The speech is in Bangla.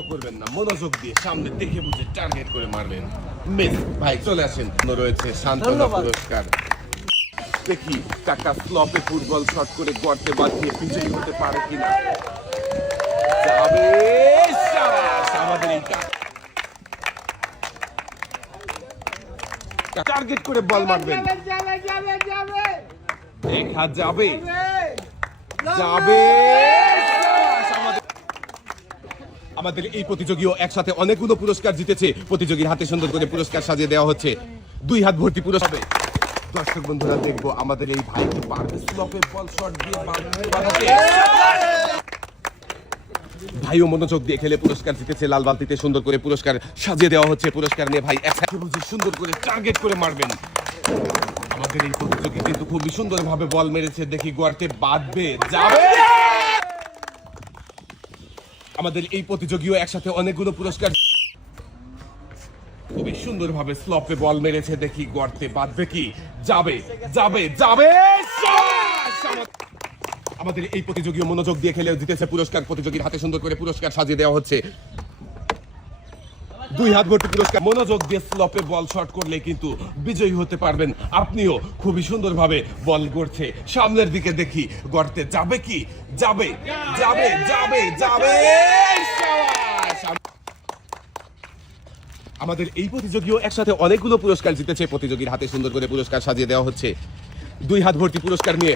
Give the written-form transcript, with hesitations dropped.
তাড়াহুড়ো করবেন না, মনোযোগ দিয়ে সামনে দেখে বুঝে টার্গেট করে মারবেন। মিস ভাই চলে আসেন। রয়েছে সান্ত্বনা পুরস্কার। দেখি কাকা স্লপে ফুটবল শট করে গর্তে বাঁধিয়ে বিজয়ী হতে পারে কিনা। যাবে, শাবাশ! আমাদের এই টার্গেট করে বল মারবেন। দেখা যাবে, যাবে। আমাদের এই প্রতিযোগীও একসাথে অনেকগুলো পুরস্কার জিতেছে। প্রতিযোগীর হাতে সুন্দর করে পুরস্কার সাজিয়ে দেওয়া হচ্ছে। 2 হাত ভর্তি পুরস্কার। দর্শক বন্ধুরা দেখবো আমাদের এই ভাইকে পারবে স্লপে বল শট দিয়ে বাঁধাতে। ভাইও মনোযোগ দিয়ে খেলে পুরস্কার জিতেছে। লাল বালতিতে সুন্দর করে পুরস্কার সাজিয়ে দেওয়া হচ্ছে। পুরস্কার নিয়ে ভাই একসাথে বুঝে সুন্দর করে টার্গেট করে মারবেন। আমাদের এই প্রতিযোগী কিন্তু খুবই সুন্দরভাবে বল মেরেছে। দেখি গর্তে বাঁধবে, যাবে। আমাদের এই প্রতিযোগীও একসাথে অনেকগুলো পুরস্কার। খুবই সুন্দরভাবে স্লপে বল মেরেছে। দেখি গর্তে বাঁধবে কি, যাবে, যাবে, যাবে। আমাদের এই প্রতিযোগী মনোযোগ দিয়ে খেলে জিতেছে পুরস্কার। প্রতিযোগীর হাতে সুন্দর করে পুরস্কার সাজিয়ে দেওয়া হচ্ছে। 2 হাত ভর্তি পুরস্কার। মনোযোগ দিয়ে স্লপে বল শট করলে কিন্তু বিজয়ী হতে পারবেন আপনিও। খুবই সুন্দরভাবে বল গড়ছে সামনের দিকে। দেখি গর্তে যাবে কি, যাবে, যাবে, যাবে, যাবে। আমাদের এই প্রতিযোগীও একসাথে অনেকগুলো পুরস্কার জিতেছে। প্রতিযোগীর হাতে সুন্দর করে পুরস্কার সাজিয়ে দেওয়া হচ্ছে। 2 হাত ভর্তি পুরস্কার নিয়ে